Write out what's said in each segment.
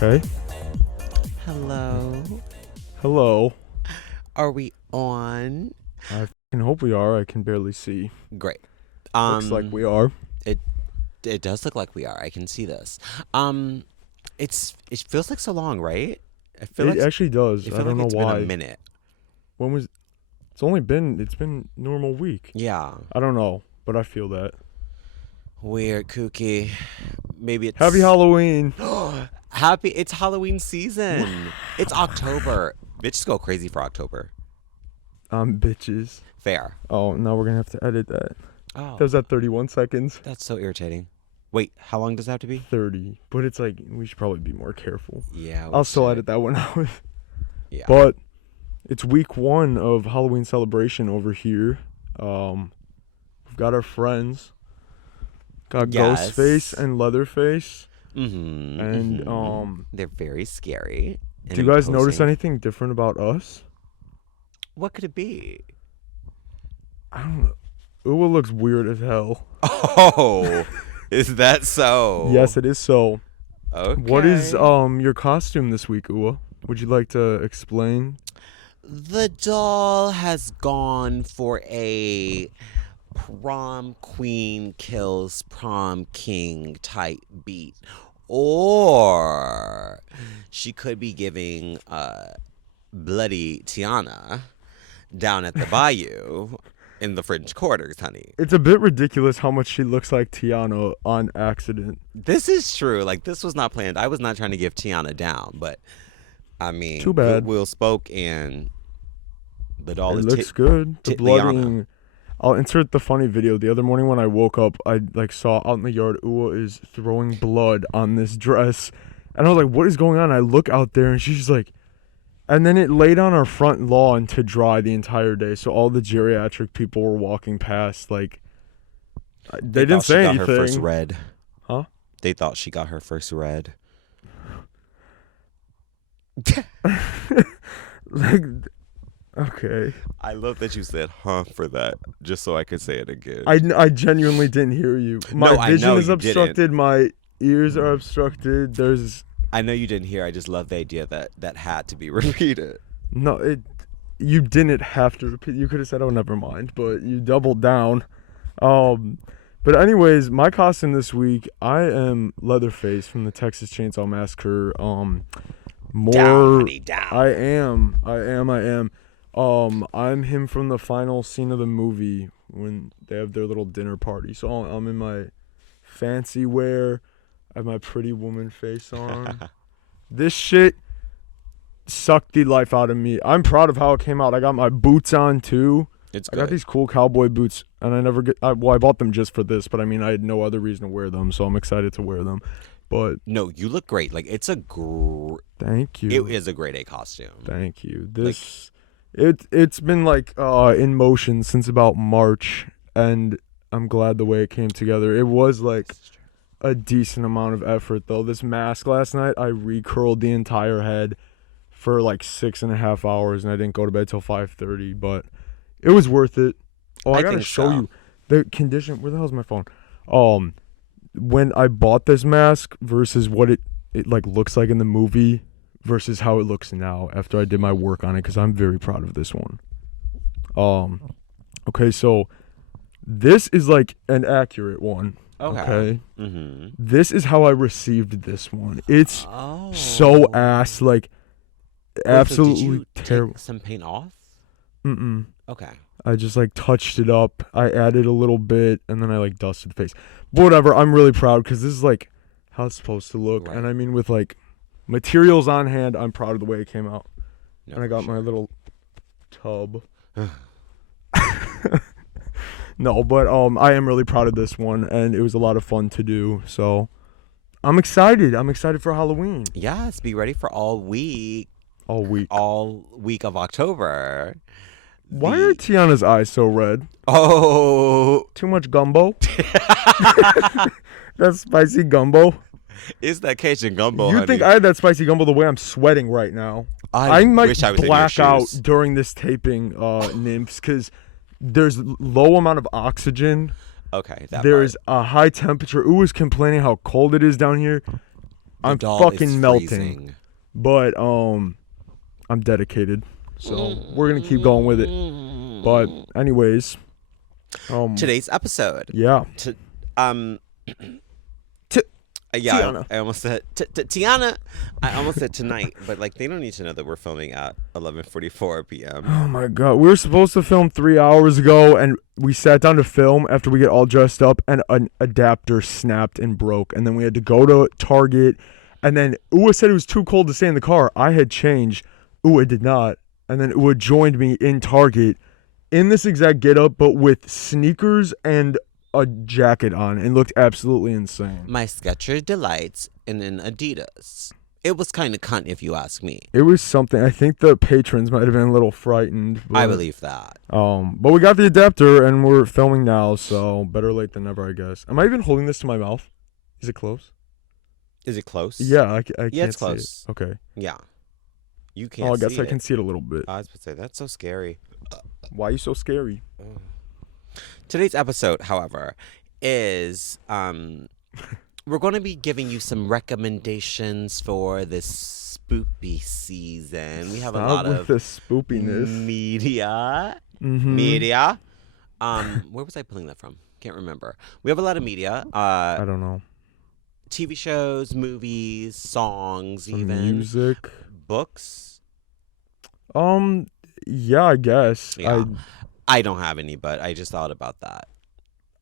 Okay. Hello. Hello. Are we on? I can hope we are. I can barely see. Great. Looks like we are. It does look like we are. I can see this. It feels like so long, right? It actually does. I I feel don't like know it's why. been a minute. When was? It's been normal week. Yeah. I don't know, but I feel that. Weird, kooky. Maybe it's Happy Halloween. It's Halloween season. It's October. Bitches go crazy for October. Bitches. Fair. Oh, now we're gonna have to edit that. Oh. That was at 31 seconds. That's so irritating. Wait, how long does it have to be? 30. But it's like, we should probably be more careful. Yeah. I'll still edit that one out. Yeah. But it's week 1 of Halloween celebration over here. We've got our friends. Got Yes. Ghostface and Leatherface. Mm-hmm. And they're very scary. do you guys notice anything different about us? What could it be? I don't know. Uwa looks weird as hell. Oh, is that so? Yes, it is so. Okay. What is your costume this week, Uwa? Would you like to explain? The doll has gone for a prom queen kills prom king type beat. Or she could be giving bloody Tiana down at the bayou in the French Quarters, honey. It's a bit ridiculous how much she looks like Tiana on accident. This is true. Like, this was not planned. I was not trying to give Tiana down, but I mean, too bad. Goodwill spoke and the doll It is looks good. The Titliana. blooding. I'll insert the funny video. The other morning when I woke up, I saw out in the yard Uwa is throwing blood on this dress. And I was like, what is going on? I look out there and she's just like, and then it laid on our front lawn to dry the entire day. So all the geriatric people were walking past, like, they didn't say anything. She got her first red. Huh? They thought she got her first red. Like, okay. I love that you said "huh" for that, just so I could say it again. I genuinely didn't hear you. My vision is obstructed. Didn't. My ears are obstructed. I know you didn't hear. I just love the idea that had to be repeated. No, you didn't have to repeat. You could have said, "Oh, never mind," but you doubled down. But anyways, my costume this week, I am Leatherface from the Texas Chainsaw Massacre. Down, honey, down. I am. I'm him from the final scene of the movie when they have their little dinner party. So I'm in my fancy wear. I have my pretty woman face on. This shit sucked the life out of me. I'm proud of how it came out. I got my boots on too. It's I good. got these cool cowboy boots, and I bought them just for this, but I mean, I had no other reason to wear them, so I'm excited to wear them. But no, you look great. Like, it's thank you. It is a grade A costume. Thank you. It's been like in motion since about March, and I'm glad the way it came together. It was like a decent amount of effort though. This mask last night, I recurled the entire head for like 6.5 hours, and I didn't go to bed till 5:30, but it was worth it. Oh, I gotta show you the condition. Where the hell's my phone? When I bought this mask versus what it like looks like in the movie versus how it looks now after I did my work on it, because I'm very proud of this one. Okay, so this is like an accurate one. Okay. Mm-hmm. This is how I received this one. It's so ass, like, absolutely terrible. Take some paint off? Mm-mm. Okay. I just like touched it up. I added a little bit, and then I like dusted the face. But whatever, I'm really proud because this is like how it's supposed to look. Right. And I mean, with like materials on hand, I'm proud of the way it came out. No, and I got my little tub. No, but I am really proud of this one, and it was a lot of fun to do. So I'm excited. I'm excited for Halloween. Yes, be ready for all week. All week of October. Why are Tiana's eyes so red? Oh. Too much gumbo? That's spicy gumbo? It's that Cajun gumbo, You think I had that spicy gumbo the way I'm sweating right now? I might wish I was black in your out shoes. during this taping, nymphs, because there's low amount of oxygen. Okay, There's a high temperature. Ooh is complaining how cold it is down here. I'm doll fucking is melting. freezing. But I'm dedicated. So we're gonna keep going with it. But anyways. Today's episode. Yeah. Yeah, Tiana. I almost said Tiana. I almost said tonight, but like they don't need to know that we're filming at 11:44 p.m. Oh my god, we were supposed to film 3 hours ago, and we sat down to film after we get all dressed up, and an adapter snapped and broke, and then we had to go to Target, and then Ua said it was too cold to stay in the car. I had changed, Ua did not, and then Ua joined me in Target in this exact getup, but with sneakers and a jacket on, and looked absolutely insane. My Skechers Delights and an Adidas. It was kind of cunt, if you ask me. It was something. I think the patrons might have been a little frightened. But, I believe that. But we got the adapter, and we're filming now, so better late than never, I guess. Am I even holding this to my mouth? Is it close? Is it close? Yeah, I can't it's see close. it. Okay. Yeah. You can't. Oh, I guess see I can see it a little bit. I was about to say that's so scary. Why are you so scary? Today's episode, however, is we're going to be giving you some recommendations for this spoopy season. We have a lot of the spoopiness. media. Mm-hmm. Media. Where was I pulling that from? Can't remember. We have a lot of media. I don't know. TV shows, movies, songs, Some even music. Books. Yeah, I guess. Yeah. I don't have any, but I just thought about that.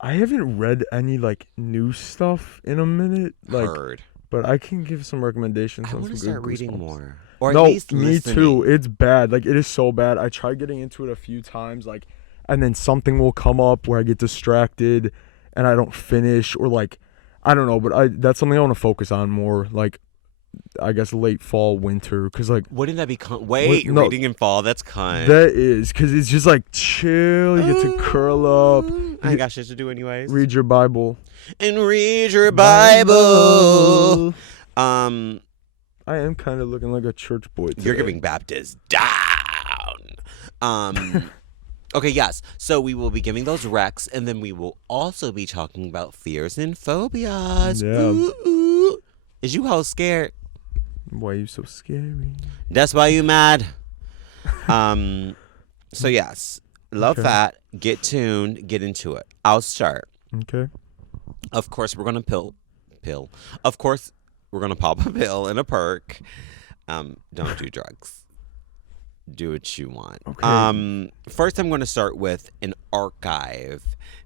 I haven't read any like new stuff in a minute. Like, Heard. but I can give some recommendations. I on want to some start good reading Goosebumps. more. Or No, at least me listening. too. It's bad. Like, it is so bad. I tried getting into it a few times, like, and then something will come up where I get distracted and I don't finish, or like, I don't know, but that's something I want to focus on more. Like, I guess late fall, winter, because like Wouldn't that be Wait, no, reading in fall? That's cunt. that is because it's just like chill. You get to curl up. I ain't got shit to do anyways. Read your Bible. And read your Bible. I am kind of looking like a church boy today. You're giving Baptist down. Okay, yes. So we will be giving those recs, and then we will also be talking about fears and phobias. Yeah. Ooh, ooh. Is you how scared? Why are you so scary? That's why you mad. So yes, love Okay. that. Get tuned. Get into it. I'll start. Okay. Of course, we're gonna pill. Of course, we're gonna pop a pill and a perk. Don't do drugs. Do what you want. Okay. First, I'm gonna start with an archive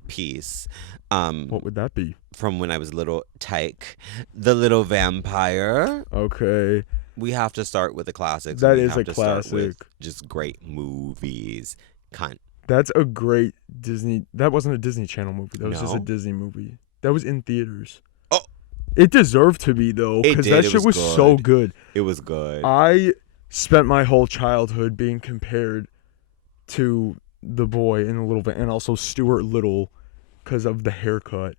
piece. What would that be? From when I was little, Tyke, the little vampire. Okay. We have to start with the classics. That We is have a to start with classic. just great movies. Cunt. That's a great Disney. That wasn't a Disney Channel movie. That was just a No? Disney movie. That was in theaters. Oh. It deserved to be, though, It because did. that It shit was was so good. It was good. I spent my whole childhood being compared to the boy in the little van, and also Stuart Little because of the haircut.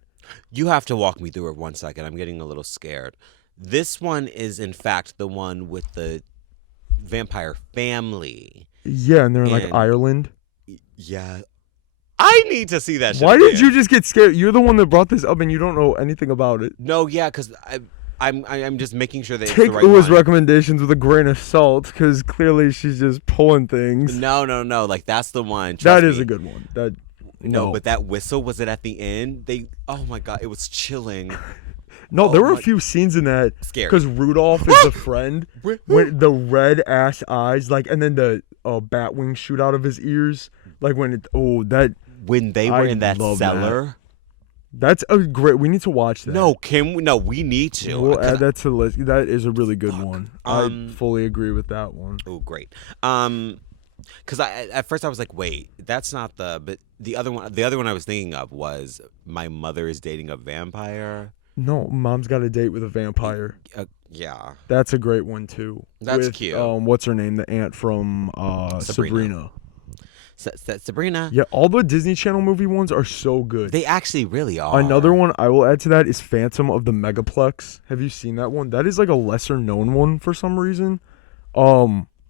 You have to walk me through it 1 second. I'm getting a little scared. This one is, in fact, the one with the vampire family. Yeah, and they're in like And- Ireland. Yeah. I need to see that shit Why did again. you just get scared? You're the one that brought this up, and you don't know anything about it. No, yeah, because I'm just making sure that it's Take the right Ua's one. recommendations with a grain of salt, because clearly she's just pulling things. No. Like, that's the one. That Trust is me. a good one. No, but that whistle, was it at the end? Oh my God, it was chilling. No, there were my- a few scenes in that Scary. because Rudolph is the friend when the red ass eyes, like, and then the bat wings shoot out of his ears, like when When they were I in that love cellar. that's a great. We need to watch that. No, we need to. We'll add that to the list. That is a really good one. I Um, fully agree with that one. Oh, great. Because at first I was like, wait, that's not but the other one I was thinking of was My Mother is Dating a Vampire. No, Mom's Got a Date with a Vampire. Yeah. That's a great one too. That's with, cute. What's her name? The aunt from Sabrina. Sabrina. Yeah, all the Disney Channel movie ones are so good. They actually really are. Another one I will add to that is Phantom of the Megaplex. Have you seen that one? That is like a lesser known one for some reason. I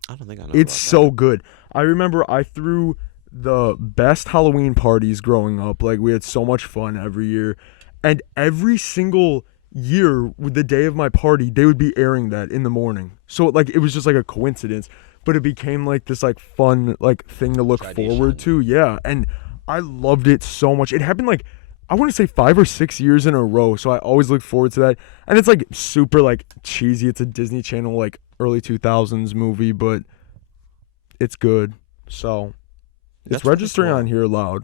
don't think I know. It's about so good. I remember I threw the best Halloween parties growing up. Like, we had so much fun every year. And every single year, with the day of my party, they would be airing that in the morning. So like it was just like a coincidence, but it became like this like fun like thing to look forward to. Yeah, and I loved it so much. It happened like I want to say 5 or 6 years in a row. So I always look forward to that. And it's like super like cheesy. It's a Disney Channel like early 2000s movie, but it's good. So it's registering on here loud.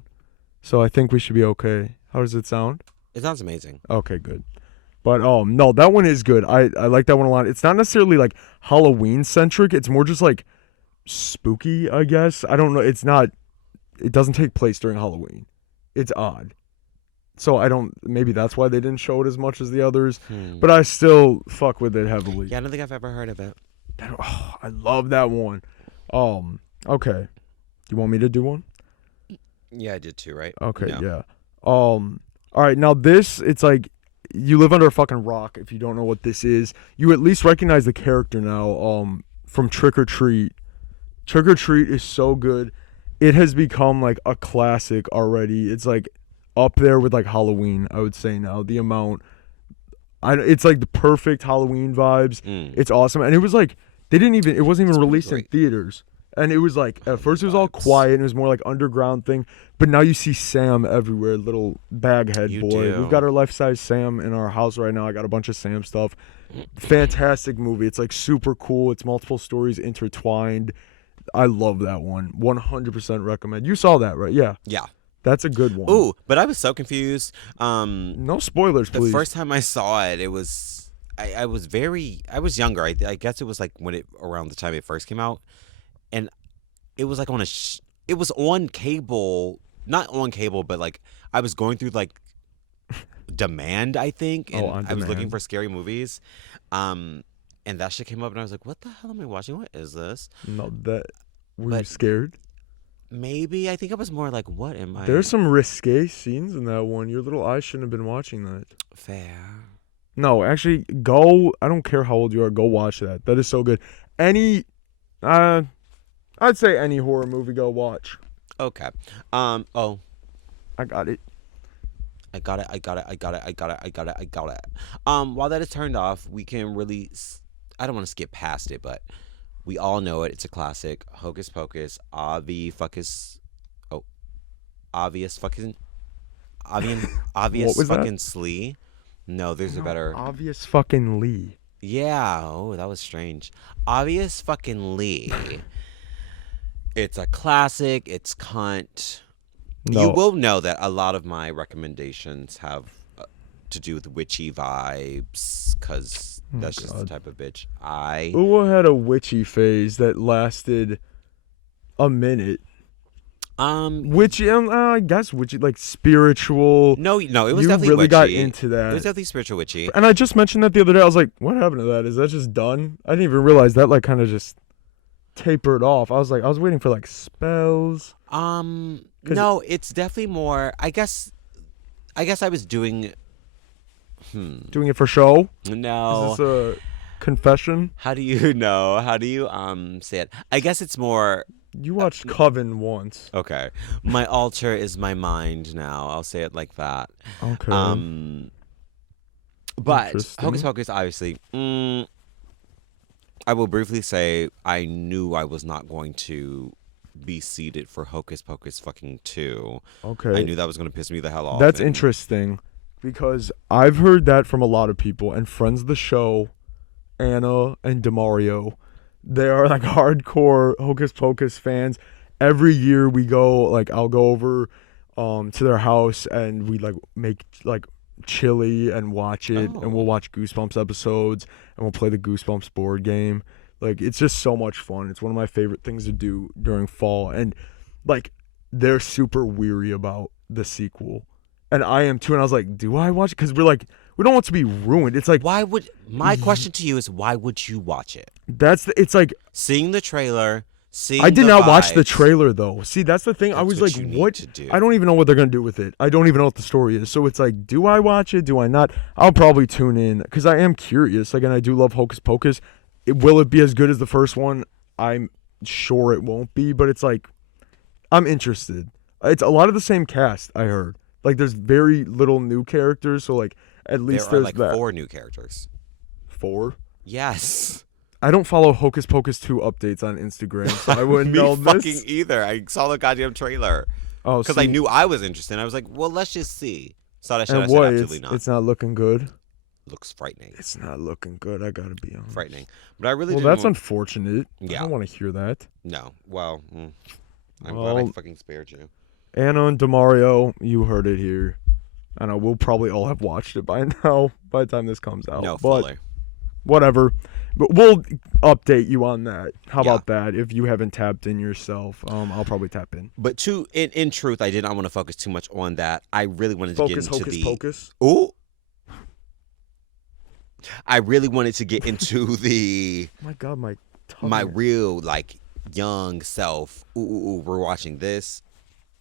So I think we should be okay. How does it sound? It sounds amazing. Okay, good. But no, that one is good. I like that one a lot. It's not necessarily like Halloween centric. It's more just like spooky, I guess. I don't know. It doesn't take place during Halloween. It's odd. So maybe that's why they didn't show it as much as the others. But I still fuck with it heavily. Yeah, I don't think I've ever heard of it. I love that one. Okay. Do you want me to do one? Yeah, I did too, right? Okay, No. yeah. All right, now this, it's like, you live under a fucking rock if you don't know what this is. You at least recognize the character now, from Trick or Treat. Trick or Treat is so good. It has become like a classic already. It's like up there with like Halloween, I would say now. The amount, it's like the perfect Halloween vibes. It's awesome. And it was like, it wasn't even released in theaters. And it was like, at first it was all quiet and it was more like underground thing. But now you see Sam everywhere, little baghead boy. Do. We've got our life-size Sam in our house right now. I got a bunch of Sam stuff. Fantastic movie. It's like super cool. It's multiple stories intertwined. I love that one. 100% recommend. You saw that, right? Yeah. Yeah. That's a good one. Ooh, but I was so confused. No spoilers, please. The first time I saw it, it was I was younger. I guess it was like around the time it first came out, and it was like it was on cable, not on cable, but like I was going through like demand, I think, and I was looking for scary movies, and that shit came up, and I was like, "What the hell am I watching? What is this?" No, were you scared? Maybe. I think I was more like, what am I? There's some risque scenes in that one. Your little eyes shouldn't have been watching that. Fair. No, actually, I don't care how old you are, go watch that. That is so good. I'd say any horror movie, go watch. Okay. I got it. I got it. While that is turned off, we can really, I don't want to skip past it, but we all know it. It's a classic. Hocus Pocus. Obvious fucking Slee. No, there's a better. Obvious fucking Lee. Yeah. Oh, that was strange. Obvious fucking Lee. It's a classic. It's cunt. No. You will know that a lot of my recommendations have to do with witchy vibes, because that's just the type of bitch Uwa had a witchy phase that lasted a minute. Witchy, I guess witchy, like spiritual. No, it was you definitely really witchy. got into that. It was definitely spiritual witchy. And I just mentioned that the other day. I was like, what happened to that? Is that just done? I didn't even realize that like kind of just tapered off. I was waiting for like spells. No, it's definitely more, I guess I was doing Doing it for show? No. Is this a confession? How do you know? How do you say it? I guess it's more. You watched Coven once. Okay. My altar is my mind now. I'll say it like that. Okay. But Hocus Pocus, obviously. I will briefly say I knew I was not going to be seated for Hocus Pocus fucking 2. Okay. I knew that was going to piss me the hell off. That's interesting, because I've heard that from a lot of people, and friends of the show, Anna and DeMario, they are like hardcore Hocus Pocus fans. Every year we go, like I'll go over to their house and we like make like chili and watch it, and we'll watch Goosebumps episodes, and we'll play the Goosebumps board game. Like, it's just so much fun. It's one of my favorite things to do during fall. And like, they're super weary about the sequel, and I am too. And I was like, do I watch it? Because we're like, we don't want to be ruined. It's like, my question to you is, why would you watch it? It's like seeing the trailer. I did not watch the trailer though. See, that's the thing. I was like, what? I don't even know what they're going to do with it. I don't even know what the story is. So it's like, do I watch it? Do I not? I'll probably tune in because I am curious. Like, and I do love Hocus Pocus. Will it be as good as the first one? I'm sure it won't be, but it's like, I'm interested. It's a lot of the same cast, I heard. Like, there's very little new characters. So like, At least there are there's like that. 4 new characters. 4? Yes. I don't follow Hocus Pocus 2 updates on Instagram, so I wouldn't know Me this. fucking either. I saw the goddamn trailer. Oh, because I knew I was interested. I was like, well, let's just see. Saw that shit. And I said, what? absolutely not. It's not looking good. Looks frightening. It's not looking good. I gotta be honest. Frightening. But I really. Well, that's unfortunate. Yeah. I don't want to hear that. No. Well, I'm glad I fucking spared you. Anna and Demario, you heard it here. I know we'll probably all have watched it by now. By the time this comes out. No, but fully. Whatever. But we'll update you on that. How about that? If you haven't tapped in yourself, I'll probably tap in. But in truth, I did not want to focus too much on that. I really wanted to get into Hocus Pocus. Ooh. I really wanted to get into the. Oh my God, my real like young self. Ooh, we're watching this.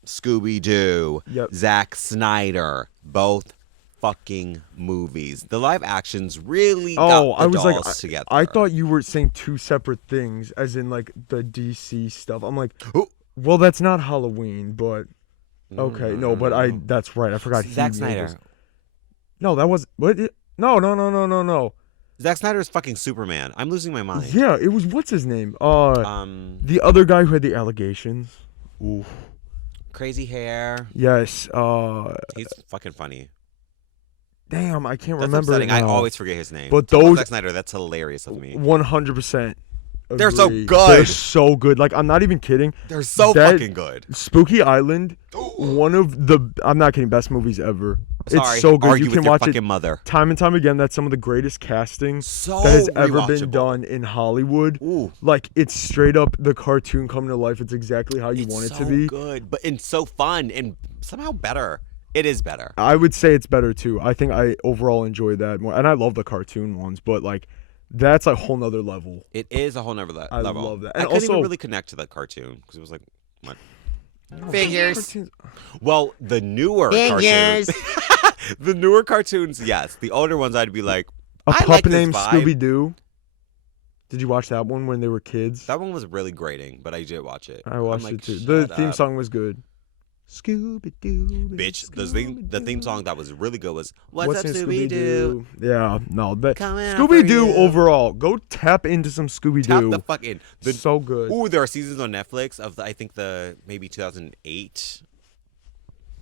Scooby-Doo. Yep. Zack Snyder. Both fucking movies. The live actions really got the dolls together. I thought you were saying 2 separate things, as in like the DC stuff. I'm like, well, that's not Halloween, but okay, no, but that's right. I forgot. Zack Snyder. No, that was what? No. Zack Snyder is fucking Superman. I'm losing my mind. Yeah, it was what's his name? The other guy who had the allegations. Ooh. Crazy hair. Yes. He's fucking funny. Damn, I can't That's remember. Upsetting. I always forget his name. But those Zack Snyder, that's hilarious of me. 100%. They're so good. They're so good. Like, I'm not even kidding. They're so fucking good. Spooky Island, one of the, I'm not kidding, best movies ever. Sorry, it's so good. argue You can with your watch fucking it mother. time and time again. That's some of the greatest casting So that has ever been rewatchable. done in Hollywood. Ooh. Like, it's straight up the cartoon coming to life. It's exactly how you want it to be. It's so good, but and so fun and somehow better. It is better. I would say it's better too. I think I overall enjoy that more, and I love the cartoon ones. But like, that's a whole nother level. It is a whole nother level. I love that. And And I couldn't also, even really connect to that cartoon because it was like, what? Figures. Well, the newer cartoons. The newer cartoons, yes. The older ones, I'd be like, A I pup like this named vibe. Scooby-Doo. Did you watch that one when they were kids? That one was really grating, but I did watch it. I watched I'm like, it too. shut The theme up. song was good. Scooby-Doo. Bitch, the theme song that was really good was What's Up, in Scooby-Doo? Yeah, no, that Coming out for Scooby-Doo you. overall. Go tap into some Tap Scooby-Doo. the fuck in. So good. Ooh, there are seasons on Netflix of I think the maybe 2008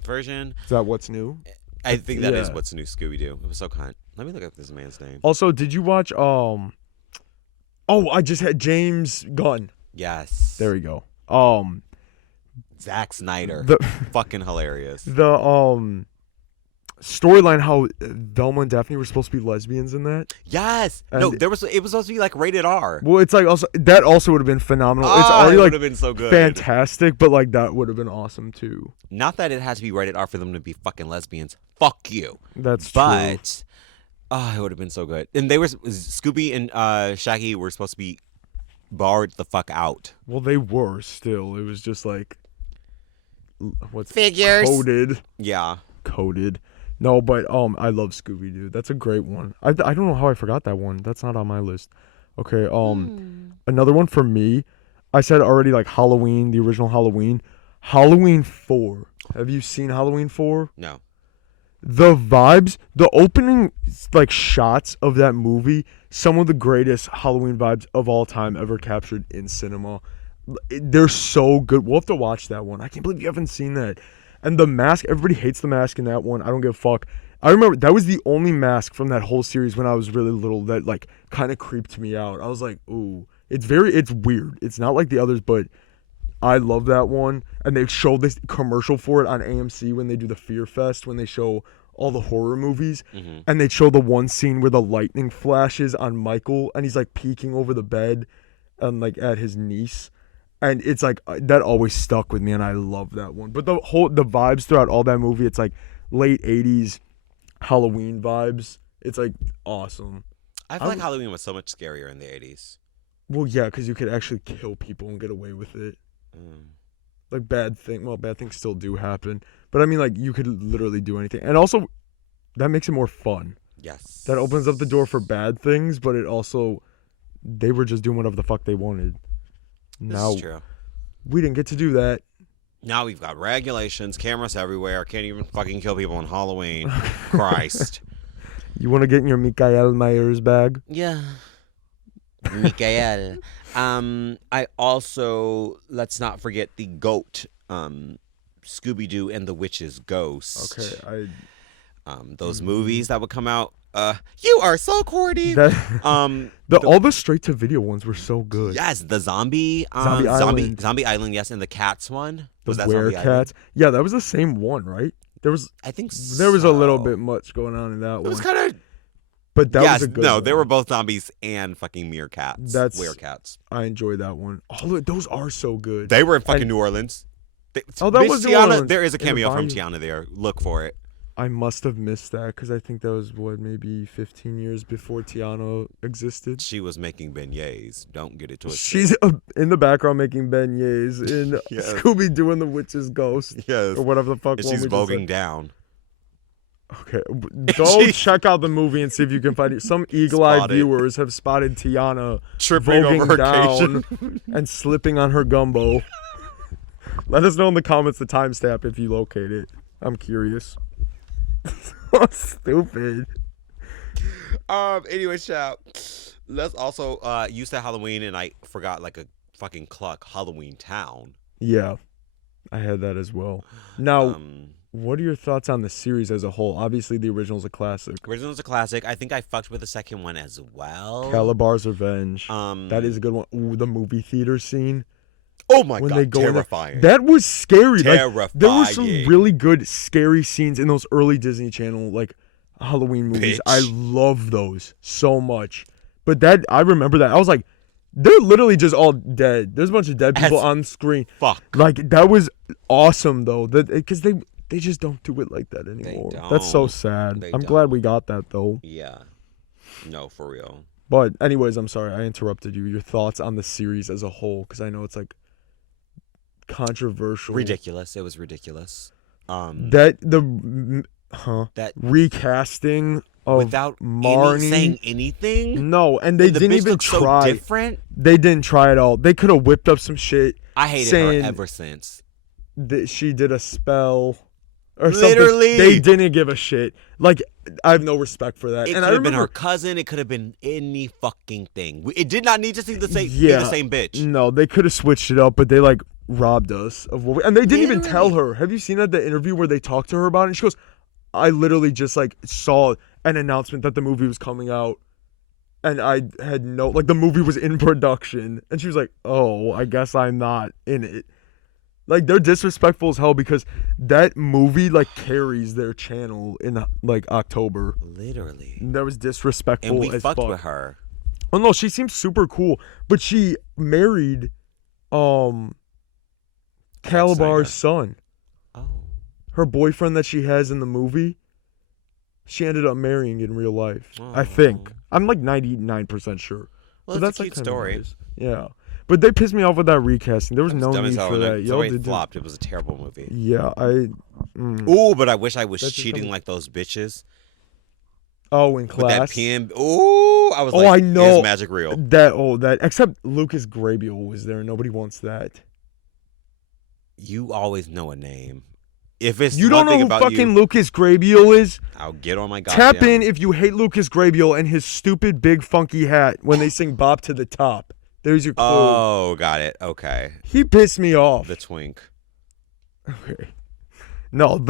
version. Is that what's new? I think that is Yeah. what's new Scooby-Doo. It was so kind. Let me look up this man's name. Also, did you watch Oh, I just had James Gunn. Yes. There we go. Zack Snyder. The Fucking hilarious. the storyline how Velma and Daphne were supposed to be lesbians in that. Yes. And No, it was supposed to be like rated R. Well, it's like also that also would have been phenomenal. It's it already would like have been so good. fantastic, but like that would have been awesome too. Not that it has to be rated R for them to be fucking lesbians. Fuck you. That's true. But it would have been so good. And they were Scooby and Shaggy were supposed to be barred the fuck out. Well, they were still. It was just like what's Figures. Coded. No, but I love Scooby-Doo. That's a great one. I don't know how I forgot that one. That's not on my list. Okay, another one for me. I said already like Halloween, the original Halloween. Halloween 4. Have you seen Halloween 4? No. The vibes, the opening like shots of that movie, some of the greatest Halloween vibes of all time ever captured in cinema. They're so good. We'll have to watch that one. I can't believe you haven't seen that. And the mask, everybody hates the mask in that one. I don't give a fuck. I remember that was the only mask from that whole series when I was really little that like kind of creeped me out. I was like, ooh, it's weird. It's not like the others, but I love that one. And they show this commercial for it on AMC when they do the Fear Fest, when they show all the horror movies. Mm-hmm. And they show the one scene where the lightning flashes on Michael and he's like peeking over the bed and like at his niece. And it's like that always stuck with me, and I love that one. But the vibes throughout all that movie, it's like late 80s Halloween vibes. It's like awesome. I feel like Halloween was so much scarier in the 80s. Well, yeah, because you could actually kill people and get away with it. Like bad things still do happen. But I mean, like you could literally do anything. And also, that makes it more fun. Yes. That opens up the door for bad things, but it also, they were just doing whatever the fuck they wanted. This Now, is true. we didn't get to do that. Now we've got regulations, cameras everywhere. Can't even fucking kill people on Halloween. Christ. You want to get in your Mikael Myers bag? Yeah. Mikael. I also, let's not forget the GOAT, Scooby-Doo and the Witch's Ghost. Okay, those movies that would come out. You are so corny. All the straight-to-video ones were so good. Yes, the Zombie Island, yes, and the Cats one. Was that Zombie Island? Cats? Yeah, that was the same one, right? There was a little bit much going on in that one. It was kind of. But that was a good one. They were both zombies and fucking meerkats. Werecats. I enjoyed that one. All of those are so good. They were in fucking New Orleans. That was New Orleans. There is a cameo from Tiana there. Look for it. I must have missed that because I think that was maybe 15 years before Tiana existed. She was making beignets. Don't get it twisted. She's in the background making beignets in Scooby-Doo and the Witch's Ghost. Yes. Or whatever the fuck. And she's voguing down. Okay, go check out the movie and see if you can find it. Some eagle-eyed viewers have spotted Tiana tripping over her down and slipping on her gumbo. Let us know in the comments the timestamp if you locate it. I'm curious. So stupid. Anyway, shout. Let's also you said Halloween and I forgot like a fucking cluck. Halloween Town. Yeah, I had that as well. Now. What are your thoughts on the series as a whole? Obviously, the original's a classic. Original's a classic. I think I fucked with the second one as well. Calabar's Revenge. That is a good one. Ooh, the movie theater scene. Oh my God, terrifying. That was scary. Terrifying. Like, there were some really good scary scenes in those early Disney Channel like Halloween movies. I love those so much. But I remember that. I was like, they're literally just all dead. There's a bunch of dead people on screen. Fuck. Like, that was awesome, though. Because they just don't do it like that anymore. That's so sad. I'm glad we got that, though. Yeah. No, for real. But anyways, I'm sorry. I interrupted you. Your thoughts on the series as a whole, because I know it's like controversial. Ridiculous. It was ridiculous. That recasting of without Marnie saying anything? No, and they didn't even try. So different? They didn't try at all. They could have whipped up some shit. I hated her ever since. That she did a spell. Or literally, something. They didn't give a shit. Like, I have no respect for that. It could have been her cousin. It could have been any fucking thing. It did not need to be the same bitch. No, they could have switched it up, but they like robbed us of what and they didn't even tell her. Have you seen the interview where they talked to her about it? And she goes, I literally just like saw an announcement that the movie was coming out, and I had the movie was in production, and she was like, oh, I guess I'm not in it. Like, they're disrespectful as hell because that movie, like, carries their channel in, like, October. Literally. And that was disrespectful and we as fucked fuck. With her. Oh, no, she seems super cool. But she married, Calabar's son. Oh. Her boyfriend that she has in the movie, she ended up marrying in real life. I think. I'm, like, 99% sure. Well, that's a cute story. Yeah. But they pissed me off with that recasting. There was no need for that. It flopped. It was a terrible movie. Yeah, Ooh, but I wish I was cheating like those bitches. Oh, in class. With that PM. Ooh, I was like, I know. Is magic real? Except Lucas Grabeel was there. Nobody wants that. You always know a name. If it's you don't know who fucking Lucas Grabeel is, I'll get on my goddamn. Tap in if you hate Lucas Grabeel and his stupid big funky hat when they sing Bop to the Top. There's your clue. Oh, got it. Okay. He pissed me off. The twink. Okay. No,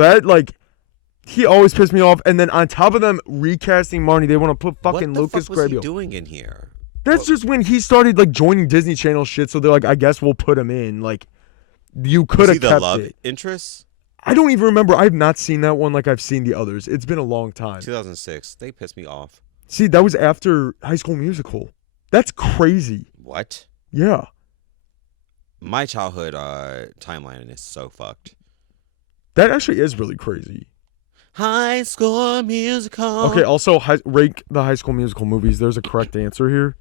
he always pissed me off. And then on top of them recasting Marnie, they want to put fucking Lucas Grabeel. What the fuck was he doing in here? That's just when he started joining Disney Channel shit. So they're like, I guess we'll put him in. Like, you could have kept the love it. Interest? I don't even remember. I've not seen that one like I've seen the others. It's been a long time. 2006. They pissed me off. See, that was after High School Musical. That's crazy. What? Yeah. My childhood timeline is so fucked. That actually is really crazy. High School Musical. Okay, also rank the High School Musical movies. There's a correct answer here.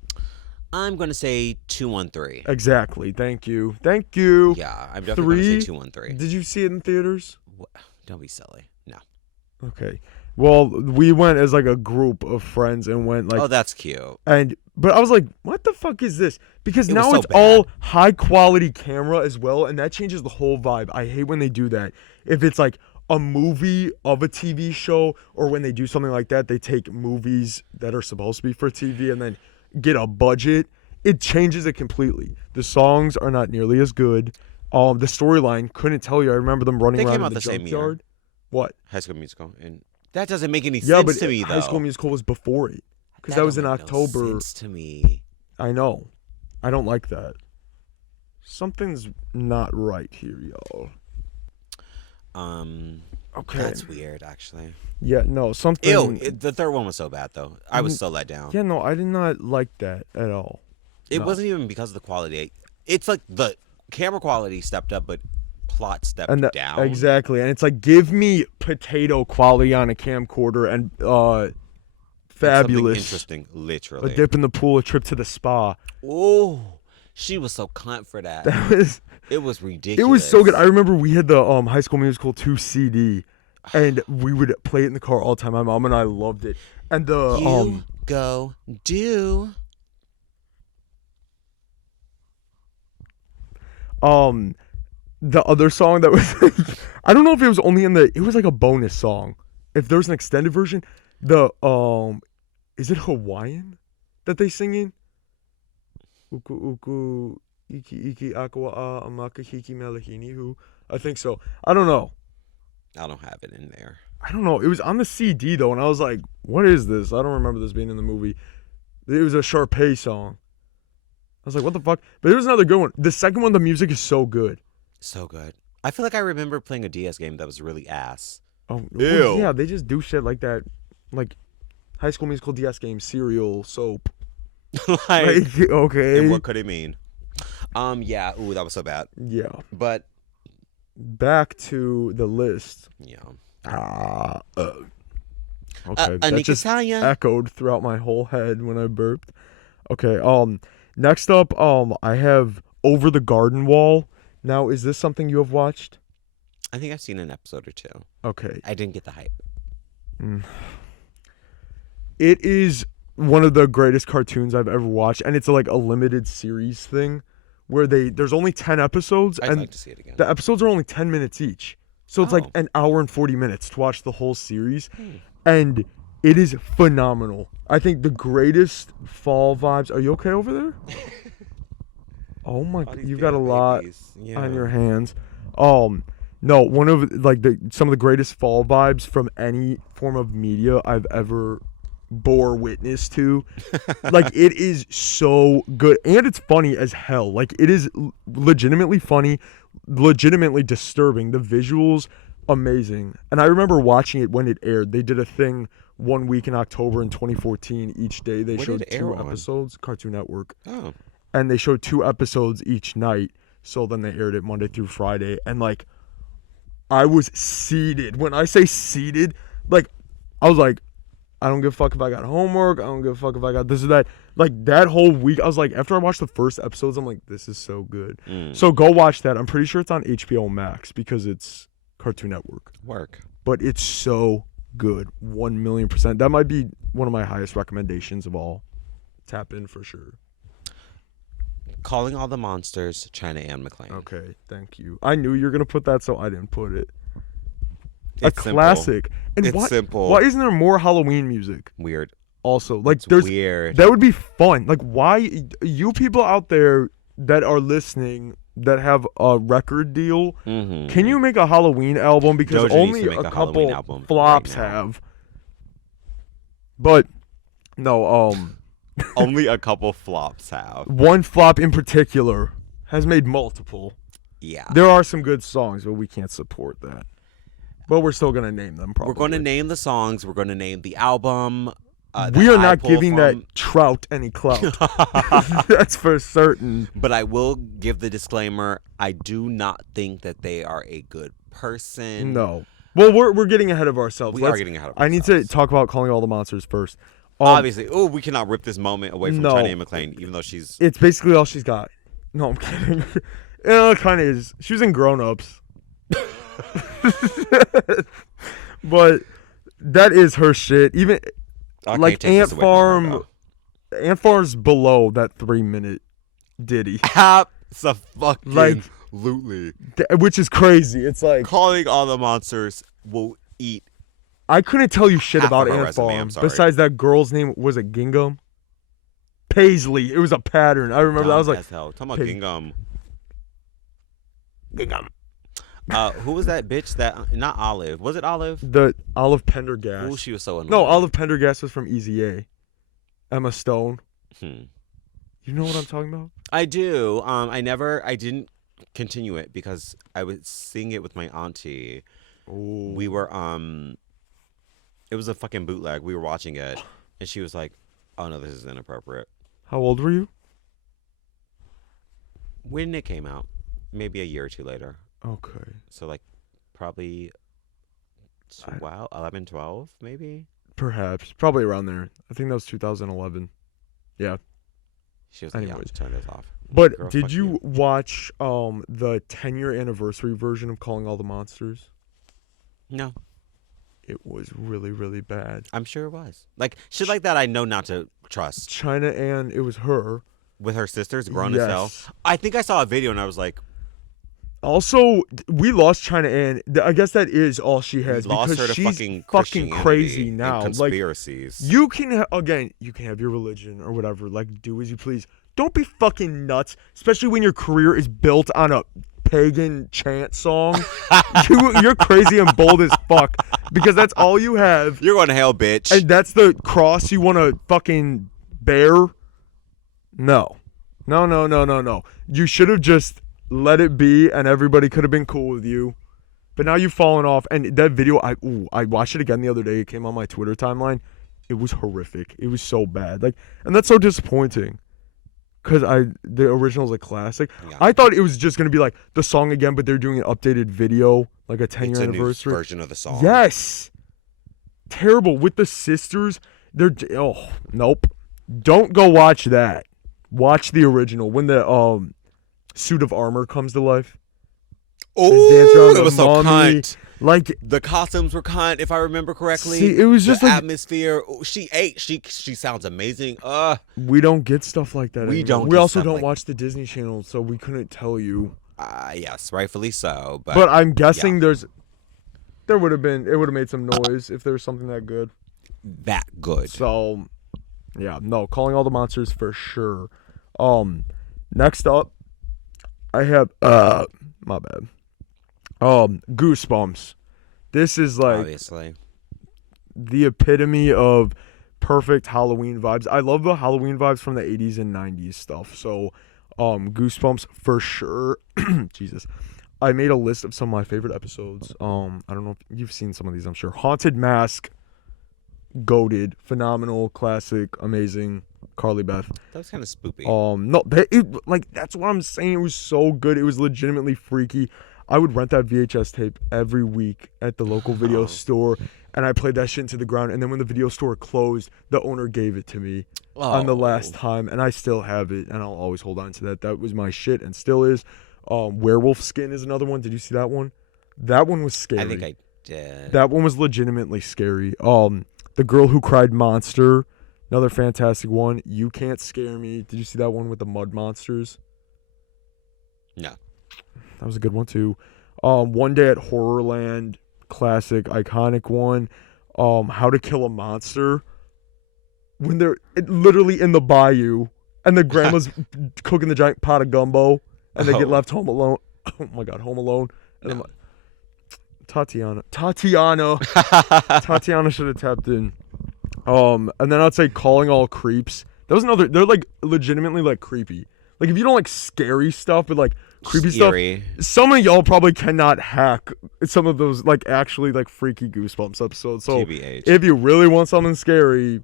I'm going to say 213. Exactly. Thank you. Thank you. Yeah, I'm definitely going to say 213. Did you see it in theaters? What? Don't be silly. No. Okay. Well, we went as like a group of friends and went like. Oh, that's cute. But I was like, what the fuck is this? Because now so it's bad. all high quality camera as well, and that changes the whole vibe. I hate when they do that. If it's like a movie of a TV show, or when they do something like that, they take movies that are supposed to be for TV and then get a budget. It changes it completely. The songs are not nearly as good. The storyline, couldn't tell you. I remember them running around in the junkyard. What? High School Musical. And that doesn't make any Yeah, sense but to me, though. High School Musical was before it. Because that was in don't make October. No sense to me. I know. I don't like that. Something's not right here, y'all. Okay. That's weird, actually. Yeah, no, something. Ew, the third one was so bad, though. I was so let down. Yeah, no, I did not like that at all. It No. wasn't even because of the quality. It's like the camera quality stepped up, but plot stepped down. Exactly, and it's like, give me potato quality on a camcorder and fabulous. Interesting, literally. A dip in the pool, a trip to the spa. Oh, she was so cunt for that. It was ridiculous. It was so good. I remember we had the High School Musical 2 CD, and we would play it in the car all the time. My mom and I loved it. And the You go do. The other song that was like, I don't know if it was only it was like a bonus song. If there's an extended version, is it Hawaiian that they sing in? Uku uku iki iki aqua a amaka hiki melahini hu. I think so. I don't know. I don't have it in there. I don't know. It was on the CD though, and I was like, what is this? I don't remember this being in the movie. It was a Sharpay song. I was like, what the fuck? But there was another good one. The second one, the music is so good. So good. I feel like I remember playing a DS game that was really ass. Oh, Ew. Yeah, they just do shit like that. Like High School Musical DS game, cereal, soap. Like, okay. And what could it mean? Yeah. Ooh, that was so bad. Yeah. But back to the list. Yeah. Okay. That just echoed throughout my whole head when I burped. Okay. Next up, I have Over the Garden Wall. Now, is this something you have watched? I think I've seen an episode or two. Okay. I didn't get the hype. It is one of the greatest cartoons I've ever watched, and it's like a limited series thing where there's only 10 episodes, I'd and like to see it again. the episodes are only 10 minutes each. So it's like an hour and 40 minutes to watch the whole series, and it is phenomenal. I think the greatest fall vibes. Are you okay over there? Oh my! You've got a lot on your hands. No, one of some of the greatest fall vibes from any form of media I've ever bore witness to. Like, it is so good, and it's funny as hell. Like, it is legitimately funny, legitimately disturbing. The visuals, amazing. And I remember watching it when it aired. They did a thing 1 week in October in 2014. Each day they showed 2 episodes. Cartoon Network. Oh. And they showed 2 episodes each night. So then they aired it Monday through Friday. And like, I was seated. When I say seated, like, I was like, I don't give a fuck if I got homework. I don't give a fuck if I got this or that. Like, that whole week, I was like, after I watched the first episodes, I'm like, this is so good. So go watch that. I'm pretty sure it's on HBO Max because it's Cartoon Network. But it's so good. 1,000,000%. That might be one of my highest recommendations of all. Tap in for sure. Calling All the Monsters, China Anne McClain. Okay, thank you. I knew you were going to put that, so I didn't put it. It's a classic. And it's simple. Why isn't there more Halloween music? Weird. Also, like, it's weird. That would be fun. Like, why you people out there that are listening that have a record deal, can you make a Halloween album? Because only a couple flops have. But no, only a couple flops have. One flop in particular has made multiple. Yeah. There are some good songs, but we can't support that. But we're still going to name them, probably. We're going to name the songs. We're going to name the album. We are not giving that trout any clout. That's for certain. But I will give the disclaimer. I do not think that they are a good person. No. Well, we're getting ahead of ourselves. We are getting ahead of ourselves. I need to talk about Calling All the Monsters first. Obviously. Oh, we cannot rip this moment away from China Anne McClain, even though she's... It's basically all she's got. No, I'm kidding. It kind of is. She was in Grown Ups. But that is her shit. Even like Ant Farm. Ant Farm's below that 3-minute ditty. Absolutely. Which is crazy. It's like Calling All the Monsters, will eat. I couldn't tell you shit Half about of her Ant resume, I'm Farm. sorry. Besides that girl's name, was it Gingham? Paisley. It was a pattern. I remember that. I was like, as hell. Talking about Paisley. Gingham. Gingham. Who was that bitch that, not Olive. Was it Olive? The Olive Pendergast. Oh, she was so annoying. No, Olive Pendergast was from Easy A. Emma Stone. Hmm. You know what I'm talking about? I do. I didn't continue it because I was seeing it with my auntie. Oh. We were, it was a fucking bootleg. We were watching it, and she was like, oh no, this is inappropriate. How old were you? When it came out, maybe a year or two later. Okay. So like, probably 11, 12, maybe? Perhaps. Probably around there. I think that was 2011. Yeah. She was like, yeah, Anyways. turn this off. But Girl, did fuck you watch the 10-year anniversary version of Calling All the Monsters? No. It was really, really bad. I'm sure it was. Like, shit like that I know not to trust. China Anne, it was her. With her sisters, grown as hell. Yes. I think I saw a video and I was like, Also, we lost China Anne. I guess that is all she has. we lost because her to she's fucking fucking crazy Christianity now. and Like, conspiracies. you can, you can have your religion or whatever. Like, do as you please. Don't be fucking nuts, especially when your career is built on a pagan chant song. You're crazy and bold as fuck because that's all you have. You're going to hell, bitch. And that's the cross you want to fucking bear? No. No. You should have just let it be and everybody could have been cool with you. But now you've fallen off. And that video, I watched it again the other day. It came on my Twitter timeline. It was horrific. It was so bad. Like, and that's so disappointing. Because the original's a classic. Yeah. I thought it was just going to be like the song again, but they're doing an updated video, like a 10-year anniversary. New version of the song. Yes. Terrible. With the sisters, nope. Don't go watch that. Watch the original when the suit of armor comes to life. Oh, it was so cunt. Like, the costumes were cunt, if I remember correctly. See, it was just the like atmosphere. She ate. She sounds amazing. We don't get stuff like that. We don't. We also don't watch the Disney Channel, so we couldn't tell you. Yes, rightfully so. But I'm guessing it would have made some noise if there was something that good. That good. So, yeah, no, Calling All the Monsters for sure. Next up, I have my bad. Goosebumps. This is like obviously the epitome of perfect Halloween vibes. I love the Halloween vibes from the 80s and 90s stuff. So, Goosebumps for sure. Jesus. I made a list of some of my favorite episodes. I don't know if you've seen some of these, I'm sure. Haunted Mask, goated, phenomenal, classic, amazing. Carly Beth. That was kind of spoopy. No, that's what I'm saying. It was so good. It was legitimately freaky. I would rent that VHS tape every week at the local video store, and I played that shit into the ground. And then when the video store closed, the owner gave it to me on the last time, and I still have it, and I'll always hold on to that. That was my shit, and still is. Werewolf Skin is another one. Did you see that one? That one was scary. I think I did. That one was legitimately scary. The Girl Who Cried Monster, another fantastic one. You Can't Scare Me. Did you see that one with the mud monsters? No. That was a good one too. One Day at Horrorland, classic, iconic one. How to Kill a Monster. When they're literally in the bayou and the grandma's cooking the giant pot of gumbo and they get left home alone. Oh my God, home alone. And no. Tatiana should have tapped in. And then I'd say Calling All Creeps. That was another. They're like legitimately like creepy. Like if you don't like scary stuff, but like creepy Scary. stuff, some of y'all probably cannot hack some of those like actually like freaky Goosebumps episodes. So TBH. If you really want something scary,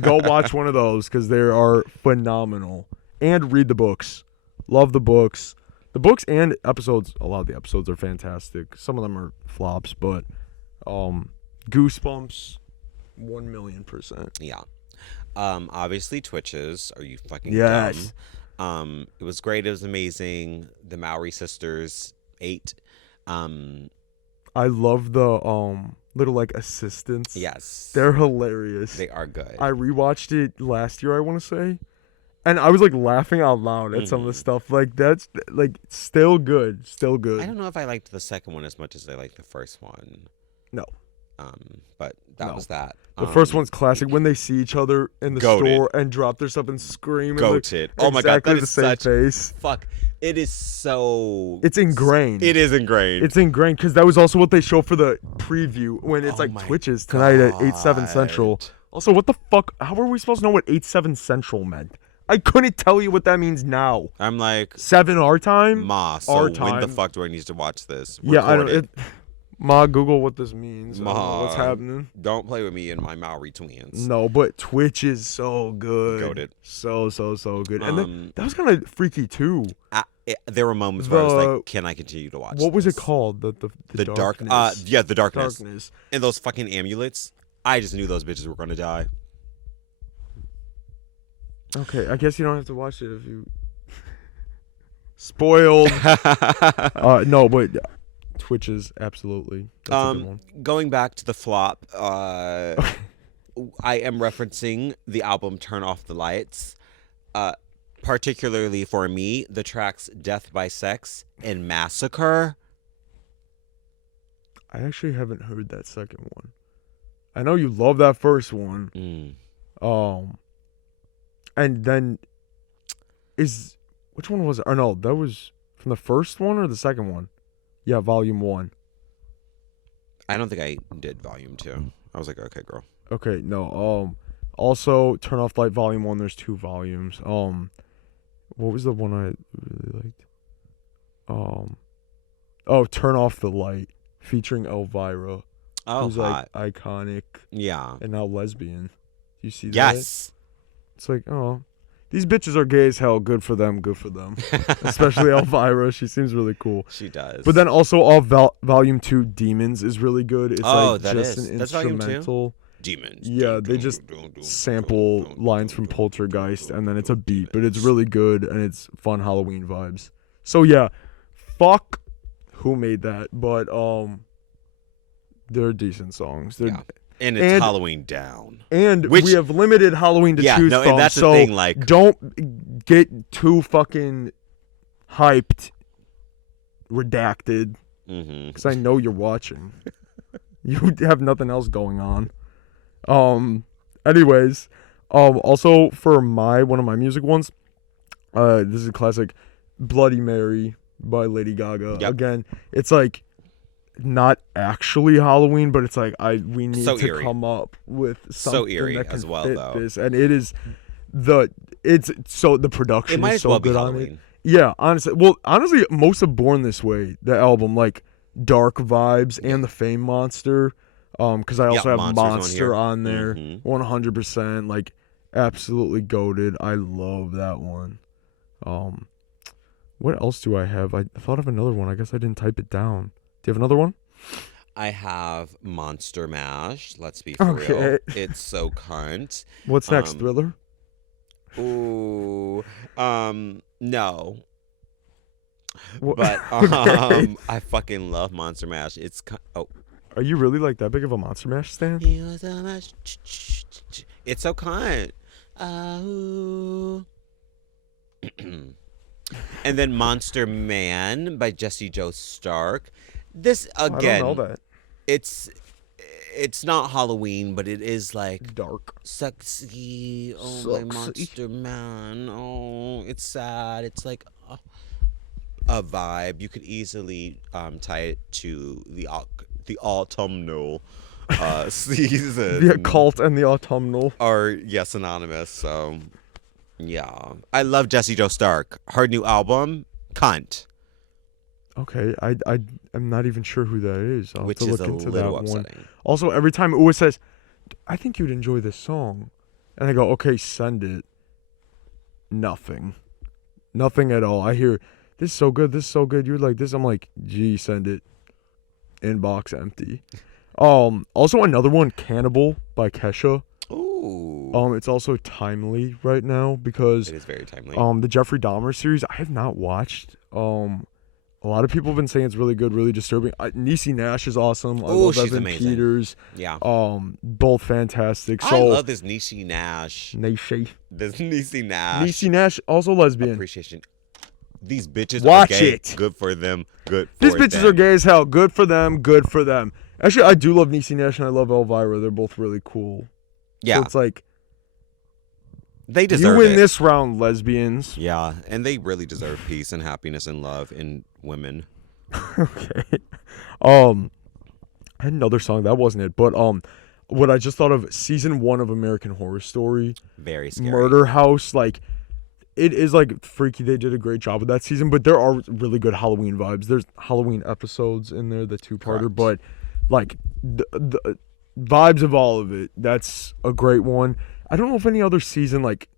go watch one of those because they are phenomenal. And read the books. Love the books. The books and episodes. A lot of the episodes are fantastic. Some of them are flops, but Goosebumps, 1,000,000%. Yeah. Obviously Twitches. Are you fucking yes. dumb? It was great. It was amazing. The Maori sisters ate. I love the little like assistants. Yes. They're hilarious. They are good. I rewatched it last year, I want to say. And I was like laughing out loud at some of the stuff. Like that's like still good. Still good. I don't know if I liked the second one as much as I liked the first one. No. But that was that. The first one's classic. When they see each other in the store and drop their stuff and scream. Goated. Oh my God, that is the same face. Fuck. It is so... It's ingrained. It is ingrained. It's ingrained because that was also what they show for the preview when it's Twitches tonight at 8/7 Central. Also, what the fuck? How are we supposed to know what 8/7 Central meant? I couldn't tell you what that means now. I'm like... 7 our time? Ma, so our time. when the fuck do I need to watch this? Yeah, I don't... Ma, Google what this means. Ma, what's happening? Don't play with me and my Maori twins. No, but Twitch is so good. Goated. So good. And then, that was kind of freaky too. There were moments where I was like, can I continue to watch What was it called? The darkness. Yeah, the darkness. Darkness. And those fucking amulets. I just knew those bitches were going to die. Okay, I guess you don't have to watch it if you... Spoiled. No, but... Twitches, absolutely. That's a good one. Going back to the flop, I am referencing the album Turn Off the Lights. Particularly for me, the tracks Death by Sex and Massacre. I actually haven't heard that second one. I know you love that first one. And then which one was it? Or no, that was from the first one or the second one? Yeah, volume 1. I don't think I did volume 2. I was like, okay, girl. Okay, no. Also, Turn Off Light volume 1. There's 2 volumes. What was the one I really liked? Turn Off the Light, featuring Elvira. Oh, who's like iconic. Yeah. And now lesbian. Do you see that? Yes. It's like, oh, these bitches are gay as hell. Good for them. Good for them. Especially Elvira. She seems really cool. She does. But then also volume 2, Demons, is really good. It's like that just is. an That's volume instrumental. 2? Demons. Yeah, they just sample lines from Poltergeist, and then it's a beat, but it's really good, and it's fun Halloween vibes. So yeah, fuck who made that, but they're decent songs. And it's Halloween down. And we have limited Halloween to choose from, and that's so the thing, like, don't get too fucking hyped, redacted, because I know you're watching. You have nothing else going on. Anyways, also for one of my music ones, this is a classic, Bloody Mary by Lady Gaga. Yep. Again, it's like not actually Halloween, but it's like we need to eerie. come up with something So eerie that can as well, fit though. this, and the production It might is as so well be good on it. Halloween. Yeah, honestly, most of Born This Way, the album, like dark vibes, and the Fame Monster. Because I also have Monster on there, 100%, like, absolutely goated. I love that one. What else do I have? I thought of another one. I guess I didn't type it down. Do you have another one? I have Monster Mash. Let's be for real. It's so cunt. What's next, Thriller? Ooh, no. But I fucking love Monster Mash. It's Are you really like that big of a Monster Mash stan? It's so cunt. Oh. And then Monster Man by Jessie Joe Stark. This again. I don't know that. It's not Halloween, but it is like dark, sexy. Oh, my Monster Man. Oh, it's sad. It's like a vibe. You could easily tie it to the autumnal season. The occult and the autumnal are synonymous. So yeah, I love Jessie Joe Stark. Her new album, Cunt. Okay, I'm not even sure who that is. I'll have to look into that upsetting. one. Also, every time Uwa says, "I think you'd enjoy this song," and I go, "Okay, send it." Nothing at all. I hear, "This is so good. This is so good." You're like this. I'm like, "Gee, send it." Inbox empty. Also another one, Cannibal by Kesha. Ooh. It's also timely right now because it is very timely. The Jeffrey Dahmer series I have not watched. A lot of people have been saying it's really good, really disturbing. Niecy Nash is awesome. I love she's Evan amazing. Peters. Yeah. Both fantastic. So I love this Niecy Nash. This Niecy Nash. Niecy Nash, also lesbian. Appreciation. These bitches Watch are gay. it. Good for them. Good for These bitches them. are gay as hell. Good for them. Good for them. Actually, I do love Niecy Nash and I love Elvira. They're both really cool. Yeah. So it's like, they deserve you win it. this round, lesbians. Yeah, and they really deserve peace and happiness and love in women. Okay. I had another song, that wasn't it, but what I just thought of, season 1 of American Horror Story, Very scary. Murder House, like, it is like freaky. They did a great job with that season, but there are really good Halloween vibes. There's Halloween episodes in there, the 2-parter, but like the vibes of all of it, that's a great one. I don't know if any other season, like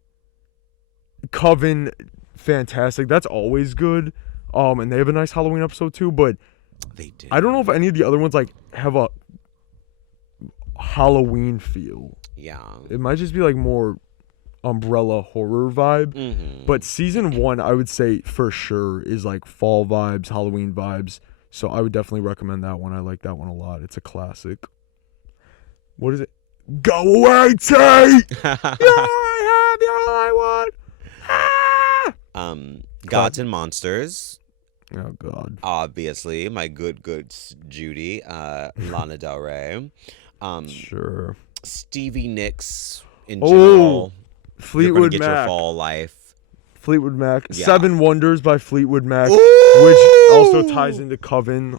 Coven, fantastic. That's always good. And they have a nice Halloween episode too, but they did. I don't know if any of the other ones like have a Halloween feel. Yeah. It might just be like more umbrella horror vibe. Mm-hmm. But season 1, I would say for sure is like fall vibes, Halloween vibes. So I would definitely recommend that one. I like that one a lot. It's a classic. What is it? Go away, T! I have your I want. Ah! Gods and Monsters. Oh God. Obviously, my good Judy, Lana Del Rey. Sure. Stevie Nicks in general. Fleetwood get Mac. your fall life. Fleetwood Mac. Yeah. 7 Wonders by Fleetwood Mac, Ooh! which also ties into Coven.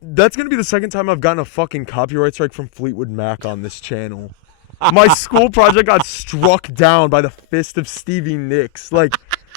That's going to be the second time I've gotten a fucking copyright strike from Fleetwood Mac on this channel. My school project got struck down by the fist of Stevie Nicks. Like,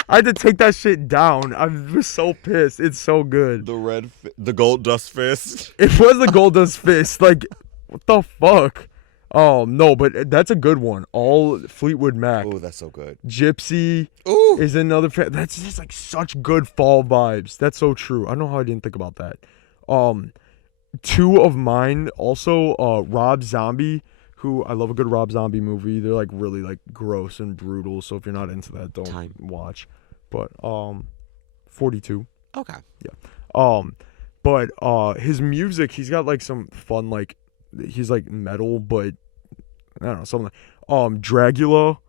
I had to take that shit down. I was so pissed. It's so good. The gold dust fist. It was the Goldust Fist. Like, what the fuck? Oh, no, but that's a good one. All Fleetwood Mac. Oh, that's so good. Gypsy Ooh. is another. That's just like such good fall vibes. That's so true. I don't know how I didn't think about that. 2 of mine also, Rob Zombie, who I love a good Rob Zombie movie. They're like really like gross and brutal. So if you're not into that, don't watch. But 42. Okay. Yeah. But his music, he's got like some fun, like he's like metal, but I don't know, something like Dragula,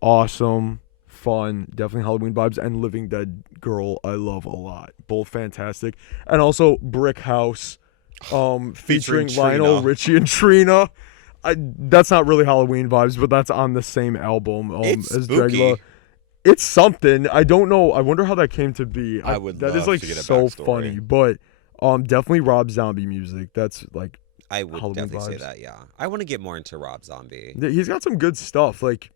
awesome, fun, definitely Halloween vibes, and Living Dead Girl, I love a lot. Both fantastic. And also Brick House, featuring Lionel Richie and Trina. That's not really Halloween vibes, but that's on the same album it's as spooky. Dragula. It's something. I don't know. I wonder how that came to be. I would that love is like to get a so backstory. funny, but definitely Rob Zombie music. That's like I would Halloween definitely say vibes. that, yeah. I want to get more into Rob Zombie. He's got some good stuff. Like,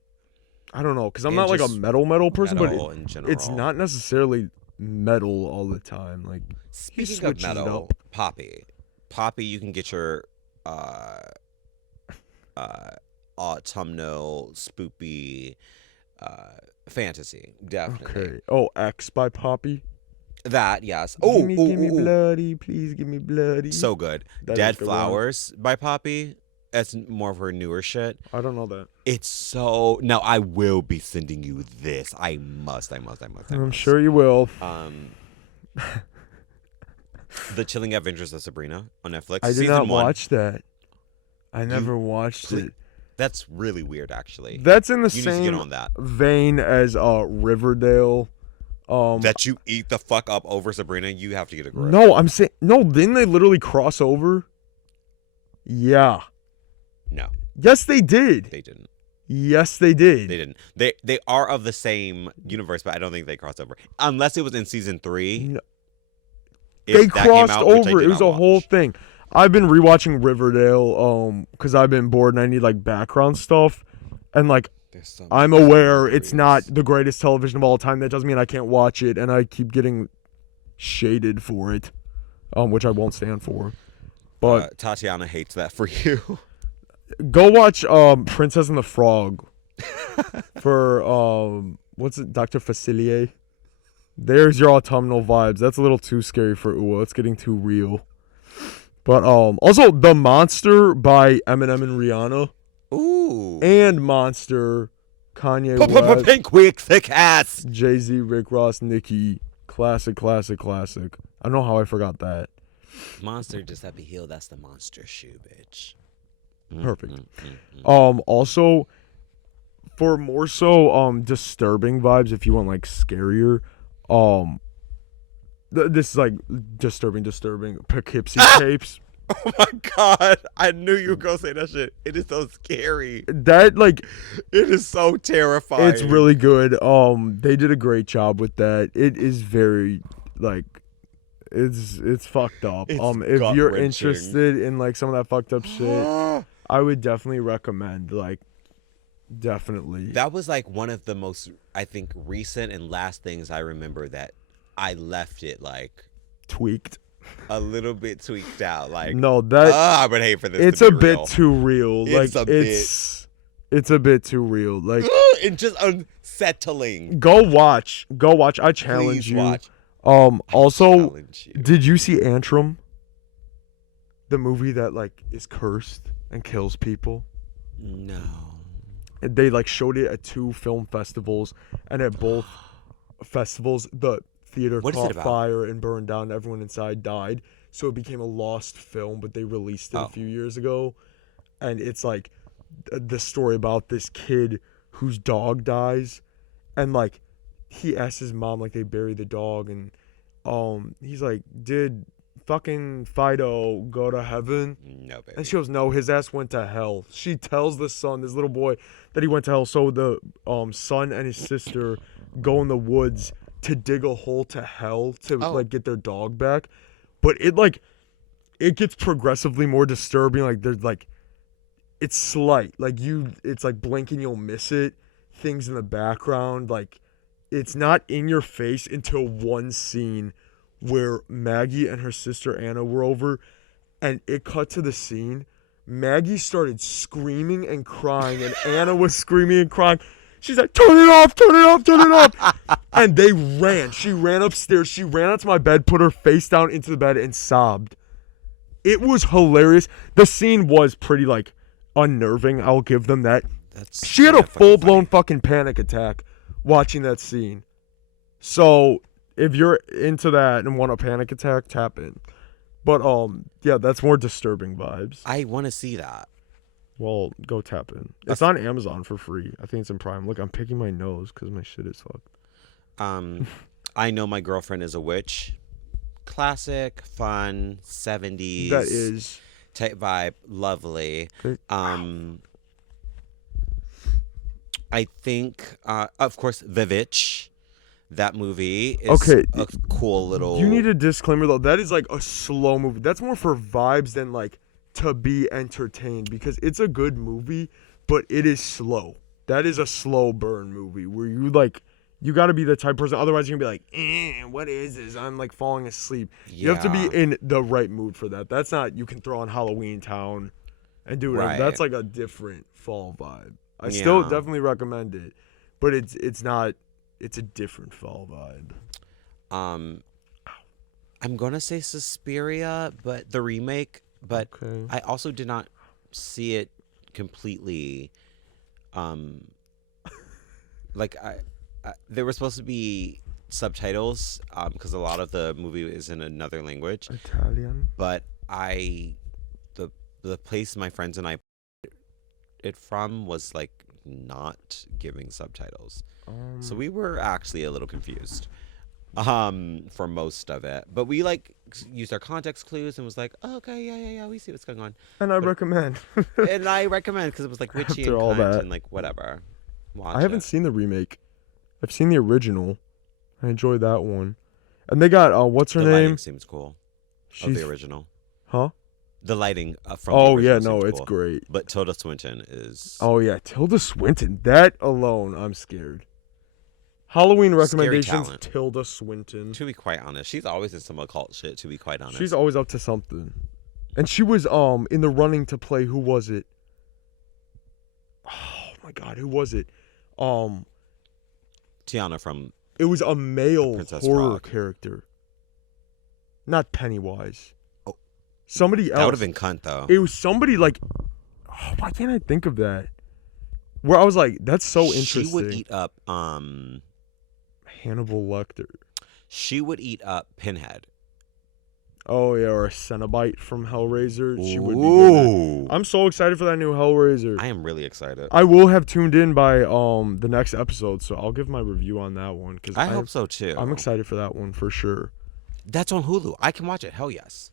I don't know, because I'm And not like a just metal person, metal but in general. it's not necessarily metal all the time. Like, he Speaking of switches it metal, up. Poppy, you can get your autumnal spoopy fantasy, definitely. Okay. Oh, X by Poppy. That, yes. Give me bloody, please give me bloody. So good. That Dead is good Flowers by Poppy. That's more of her newer shit. I don't know that. It's so. Now I will be sending you this. I must. I'm sure you will. The Chilling Adventures of Sabrina on Netflix. I did Season not 1. watch that. I never watched it. That's really weird, actually. That's in the You need to get same on that. vein as Riverdale. That you eat the fuck up over Sabrina, you have to get a grip. No, I'm saying no. Didn't they literally cross over? Yeah. No, Yes, they did. they didn't. Yes, they did. They didn't. They are of the same universe, but I don't think they crossed over. Unless it was in season 3. No. If They that came crossed out, which I over. did It was not a whole watch. thing. I've been rewatching Riverdale because I've been bored and I need like background stuff. And like There's so I'm many aware it's stories. not the greatest television of all time. That doesn't mean I can't watch it, and I keep getting shaded for it, which I won't stand for. But Tatiana hates that for you. go watch Princess and the Frog for what's it, Dr. Facilier. There's your autumnal vibes. That's a little too scary for Uwa. It's getting too real. But also The Monster by Eminem and Rihanna. Ooh. And Monster, Kanye West, Pink Week, thick ass. Jay-Z, Rick Ross, Nicki. Classic. I don't know how I forgot that. Monster just had to heal. That's the monster shoe, bitch. Perfect. Also, for more so disturbing vibes, if you want like scarier, This is like disturbing. Poughkeepsie tapes. Oh my god! I knew you were gonna say that shit. It is so scary. That like, it is so terrifying. It's really good. They did a great job with that. It is very like, it's fucked up. It's if you're interested in like some of that fucked up shit, I would definitely recommend like. Definitely. That was like one of the most, I think, recent and last things I remember that I left it like tweaked. A little bit tweaked out. Like, no, that I would hate for this. It's to be a bit real. too real. It's a bit too real. Like and just unsettling. Go watch. I challenge Please you. Watch. Also, did you see Antrim? The movie that like is cursed and kills people. No. They like showed it at 2 film festivals, and at both festivals the theater caught fire and burned down. Everyone inside died, so it became a lost film, but they released it a few years ago. And it's like the story about this kid whose dog dies, and like he asks his mom, like they bury the dog, and he's like, did fucking Fido go to heaven? No, baby. And she goes, no, his ass went to hell. She tells the son, this little boy, that he went to hell. So the son and his sister go in the woods to dig a hole to hell to like get their dog back. But it gets progressively more disturbing. Like there's like, it's slight. Like it's like blink and you'll miss it. Things in the background. Like it's not in your face until one scene where Maggie and her sister Anna were over, and it cut to the scene. Maggie started screaming and crying, and Anna was screaming and crying. She's like, turn it off. And they ran. She ran upstairs. She ran out to my bed, put her face down into the bed, and sobbed. It was hilarious. The scene was pretty, like, unnerving. I'll give them that. She had a full-blown fucking panic attack watching that scene. So if you're into that and want a panic attack, tap in. But yeah, that's more disturbing vibes. I want to see that. Well, go tap in. It's on Amazon for free. I think it's in Prime. Look, I'm picking my nose because my shit is fucked. I Know My Girlfriend is a Witch. Classic, fun, 70s. That is. Type vibe. Lovely. I think, of course, The Vitch. That movie is a cool little... You need a disclaimer, though. That is like a slow movie. That's more for vibes than like to be entertained, because it's a good movie, but it is slow. That is a slow burn movie where you like... You got to be the type of person. Otherwise, you're going to be like, what is this? I'm like falling asleep. Yeah. You have to be in the right mood for that. That's not... You can throw on Halloween Town and do it. Right. That's like a different fall vibe. I still definitely recommend it, but it's not... It's a different fall vibe. I'm gonna say Suspiria, but the remake. But I also did not see it completely. Like I there were supposed to be subtitles because a lot of the movie is in another language. Italian. But the place my friends and I it from was like not giving subtitles. So we were actually a little confused for most of it. But we like used our context clues and was like, oh, okay, yeah, we see what's going on. And I recommend. And I recommend because it was like witchy and all that and like whatever. I haven't seen the remake. I've seen the original. I enjoyed that one. And they got what's her name? The lighting seems cool. Of the original. Huh? The lighting from the original seems it's cool. Great. But Tilda Swinton is... Oh, yeah. Tilda Swinton. That alone, I'm scared. Halloween recommendations, Tilda Swinton. To be quite honest, she's always in some occult shit, to be quite honest. She's always up to something. And she was in the running to play, who was it? Oh, my God. Who was it? Tiana from... It was a male Princess horror Frog. character. Not Pennywise. Somebody else. That would have been cunt, though. It was somebody like... Oh, why can't I think of that? Where I was like, that's so interesting. She would eat up... Hannibal Lecter. She would eat up Pinhead. Oh, yeah, or a Cenobite from Hellraiser. She would be good. I'm so excited for that new Hellraiser. I am really excited. I will have tuned in by the next episode, so I'll give my review on that one. I hope so, too. I'm excited for that one, for sure. That's on Hulu. I can watch it. Hell yes.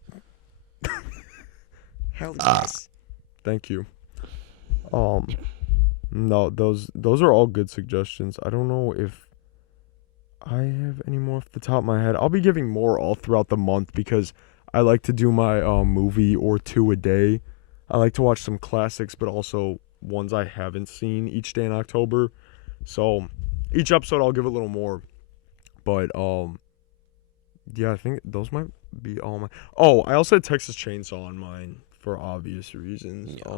Hell yes. Thank you. No, those are all good suggestions. I don't know if I have any more off the top of my head. I'll be giving more all throughout the month because I like to do my movie or two a day. I like to watch some classics, but also ones I haven't seen each day in October. So each episode I'll give a little more. But yeah, I think those might be all my. Oh, I also had Texas Chainsaw on mine for obvious reasons. Yeah.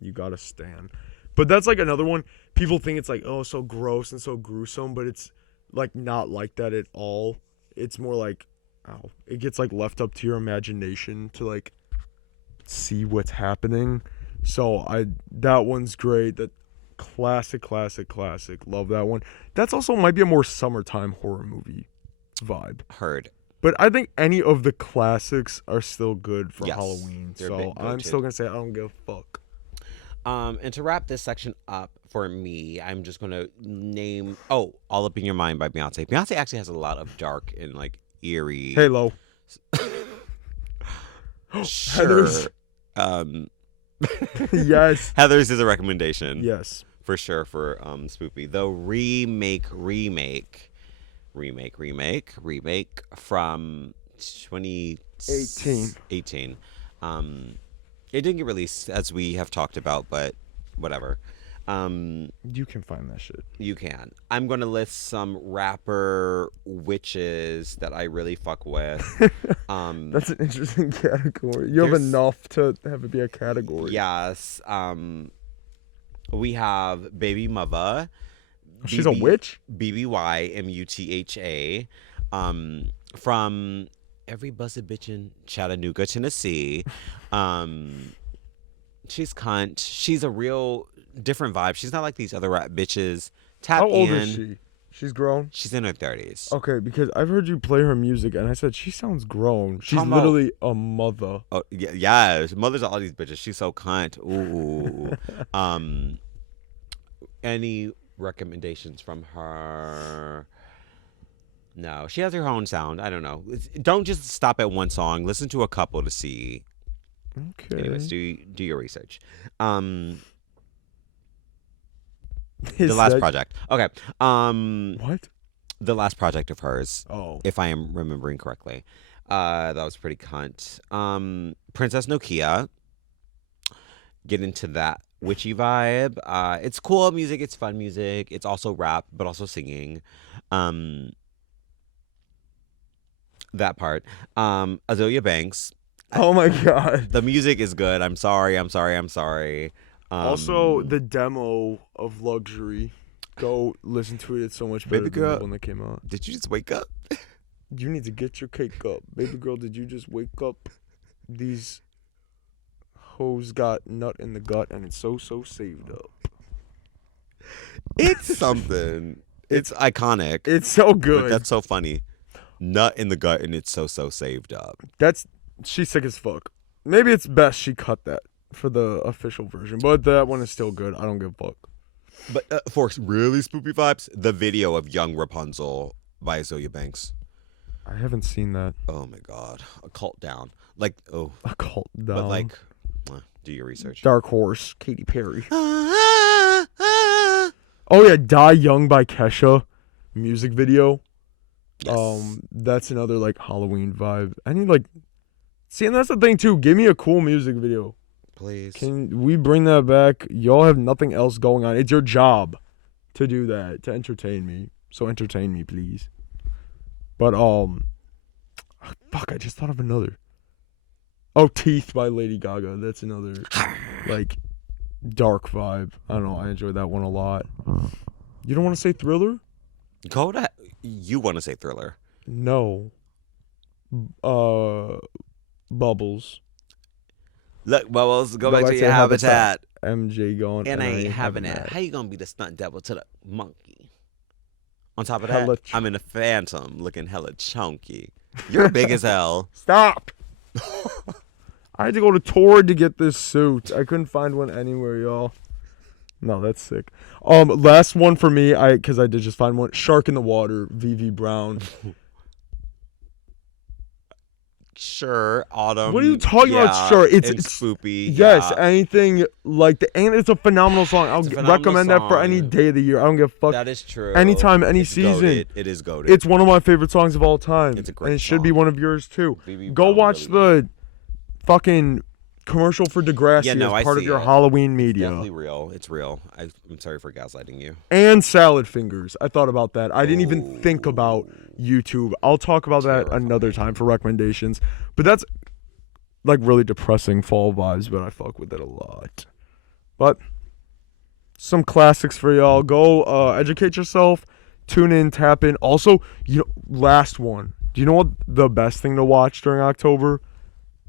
You gotta stand. But that's like another one. People think it's like, oh, so gross and so gruesome, but it's like not like that at all. It's more like, oh, it gets like left up to your imagination to like see what's happening. So that one's great. That classic. Love that one. That's also might be a more summertime horror movie vibe. Heard. But I think any of the classics are still good for Yes, Halloween. they're So I'm go-to. still gonna say I don't give a fuck. And to wrap this section up for me, I'm just gonna name All Up in Your Mind by Beyonce. Beyonce actually has a lot of dark and like eerie. Halo. Sure. Heathers. Um, Yes. Heather's is a recommendation. Yes. For sure for Spoopy. The remake from 2018. It didn't get released as we have talked about, but whatever. You can find that shit. You can. I'm gonna list some rapper witches that I really fuck with. That's an interesting category. You have There's- enough to have it be a category. Yes. We have Baby Mother. She's a witch? BBYMUTHA. From every buzzed bitch in Chattanooga, Tennessee. She's cunt. She's a real different vibe. She's not like these other rap bitches. Tap How old in. is she? She's grown? She's in her 30s. Okay, because I've heard you play her music, and I said, she sounds grown. She's Talking about- literally a mother. Oh yeah. Mothers are all these bitches. She's so cunt. Ooh. Any recommendations from her? No, she has her own sound. I don't know. Don't just stop at one song. Listen to a couple to see. Okay. Anyways, do your research. The Is last that- project. Okay. What? The last project of hers, Oh. if I am remembering correctly. That was pretty cunt. Princess Nokia. Get into that witchy vibe. It's cool music. It's fun music. It's also rap, but also singing. That part. Azealia Banks. Oh my god. The music is good. I'm sorry. Also, the demo of Luxury. Go listen to it. It's so much better Baby than girl. the one that came out. Did you just wake up? You need to get your cake up. Baby girl, did you just wake up? These hoes got nut in the gut and it's so saved up. It's something. It's iconic. It's so But good. that's so funny. Nut in the gut and it's so saved up. She's sick as fuck. Maybe it's best she cut that for the official version, but that one is still good. I don't give a fuck. But for really spoopy vibes, the video of Young Rapunzel by Azealia Banks. I haven't seen that. Oh my god. A cult down. Like, oh. A cult down. But like, do your research. Dark Horse, Katy Perry. Oh yeah, Die Young by Kesha music video. Yes. That's another like Halloween vibe. I need like, see, and that's the thing too. Give me a cool music video. Please. Can we bring that back? Y'all have nothing else going on. It's your job to do that, to entertain me. So entertain me, please. But fuck, I just thought of another. Oh, Teeth by Lady Gaga. That's another like dark vibe. I don't know. I enjoy that one a lot. You don't want to say Thriller? Go to. You want to say Thriller? No. Bubbles. Look, Bubbles, go back to your habitat. MJ going. And I ain't having that. How you gonna be the stunt double to the monkey? On top of that, Hella I'm in a phantom looking hella chunky. You're big as hell. Stop. I had to go to Torrid to get this suit. I couldn't find one anywhere, y'all. No, that's sick. Last one for me, because I did just find one. Shark in the Water, VV Brown. Sure, autumn. What are you talking about? Sure, it's spoopy. Yes, yeah. anything like and it's a phenomenal song. I'll recommend that for any song. day of the year. I don't give a fuck. That is true. Anytime, any It's season. goated. It is goated. It's one of my favorite songs of all time. It's a great and it should song. be one of yours too. BB Go Brown watch really the fucking commercial for Degrassi Yeah, no, as I part of see your it. Halloween media. Definitely real. It's real. I'm sorry for gaslighting you. And salad fingers. I thought about that. I didn't even think about YouTube. I'll talk about that another time for recommendations. But that's like really depressing fall vibes, but I fuck with it a lot. But some classics for y'all. Go educate yourself, tune in, tap in. Also, last one. Do you know what the best thing to watch during October?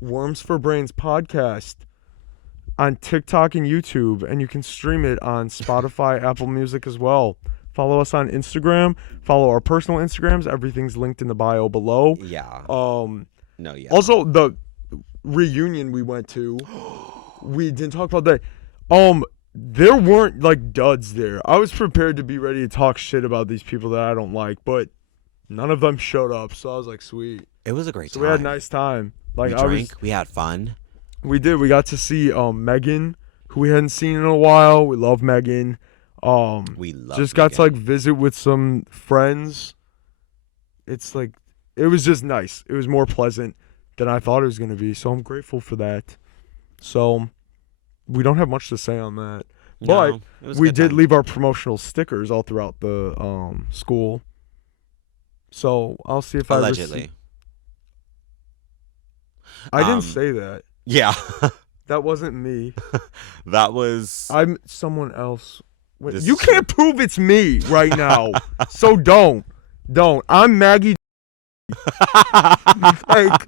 Worms for Brains podcast on TikTok and YouTube, and you can stream it on Spotify, Apple Music as well. Follow us on Instagram. Follow our personal Instagrams. Everything's linked in the bio below. Yeah. No, yeah. Also, the reunion we went to, we didn't talk about that. There weren't like duds there. I was prepared to be ready to talk shit about these people that I don't like, but none of them showed up. So I was like, sweet. It was a great time. So we had a nice time. Like we drank. We had fun. We did. We got to see Megan, who we hadn't seen in a while. We love Megan. We love just got Megan. to like visit with some friends. It's like it was just nice. It was more pleasant than I thought it was gonna be. So I'm grateful for that. So we don't have much to say on that, No, but we did leave our promotional stickers all throughout the school. So I'll see if allegedly. I didn't say that. Yeah. That wasn't me. That was. I'm someone else. Wait, This you is can't prove it's me right now. So don't. I'm Maggie. Like,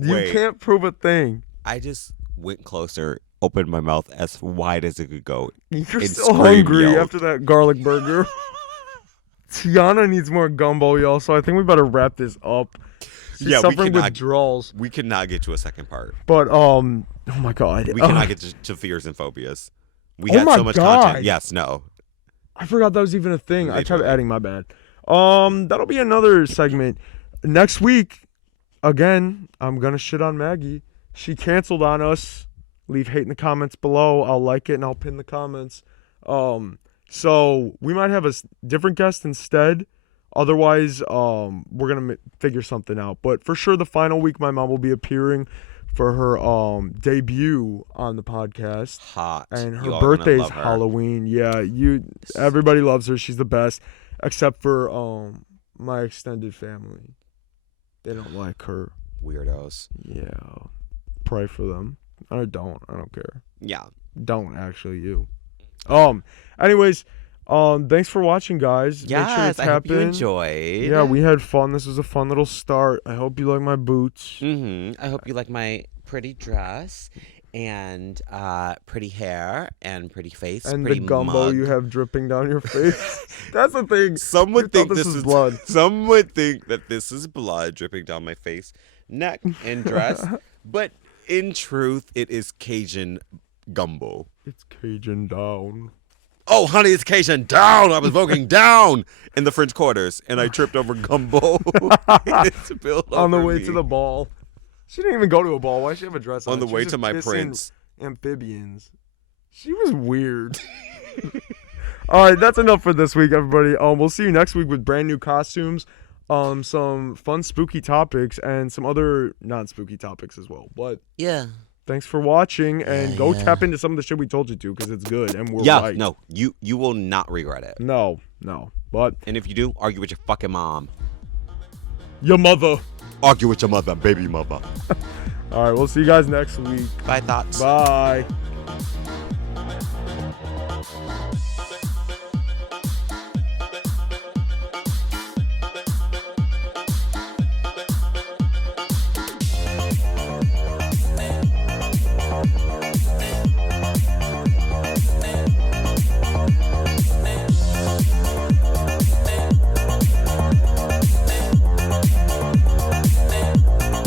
you Wait. can't prove a thing. I just went closer, opened my mouth as wide as it could go. You're and still hungry yelled. after that garlic burger. Tiana needs more gumbo, y'all, so I think we better wrap this up. She's suffering withdrawals. We cannot get to a second part. But, oh my God. We cannot get to fears and phobias. We Oh had my so much God. content. Yes, no. I forgot that was even a thing. I tried Literally. adding, my bad. That'll be another segment. Next week, again, I'm going to shit on Maggie. She canceled on us. Leave hate in the comments below. I'll like it and I'll pin the comments. So we might have a different guest instead. Otherwise, we're going to figure something out. But for sure, the final week, my mom will be appearing for her debut on the podcast. Hot. And You her all gonna birthday is love her. Halloween. Yeah, everybody loves her. She's the best. Except for my extended family. They don't like her. Weirdos. Yeah. Pray for them. I don't care. Yeah. Don't actually you. Anyways, thanks for watching, guys. Make sure to Yes, I tap hope you in. enjoyed. Yeah, we had fun. This was a fun little start. I hope you like my boots. I hope you like my pretty dress and pretty hair and pretty face And pretty the gumbo mug. you have dripping down your face. That's the thing. Some would You think thought this was is blood. Some would think that this is blood dripping down my face, neck, and dress. But in truth, it is Cajun gumbo. It's Cajun down. Oh, honey, it's Cajun down. I was voguing down in the French quarters, and I tripped over gumbo. It spilled On the over way me. to the ball. She didn't even go to a ball. Why does she have a dress on? On the She way was to just my kissing prince. Amphibians. She was weird. All right, that's enough for this week, everybody. We'll see you next week with brand new costumes, some fun spooky topics, and some other non-spooky topics as well. But Yeah. thanks for watching, and go tap into some of the shit we told you to, because it's good, and we're Yeah, right. no, you will not regret it. No. But And if you do, argue with your fucking mom. your mother. Argue with your mother, baby mother. All right, we'll see you guys next week. Bye, thoughts. Bye.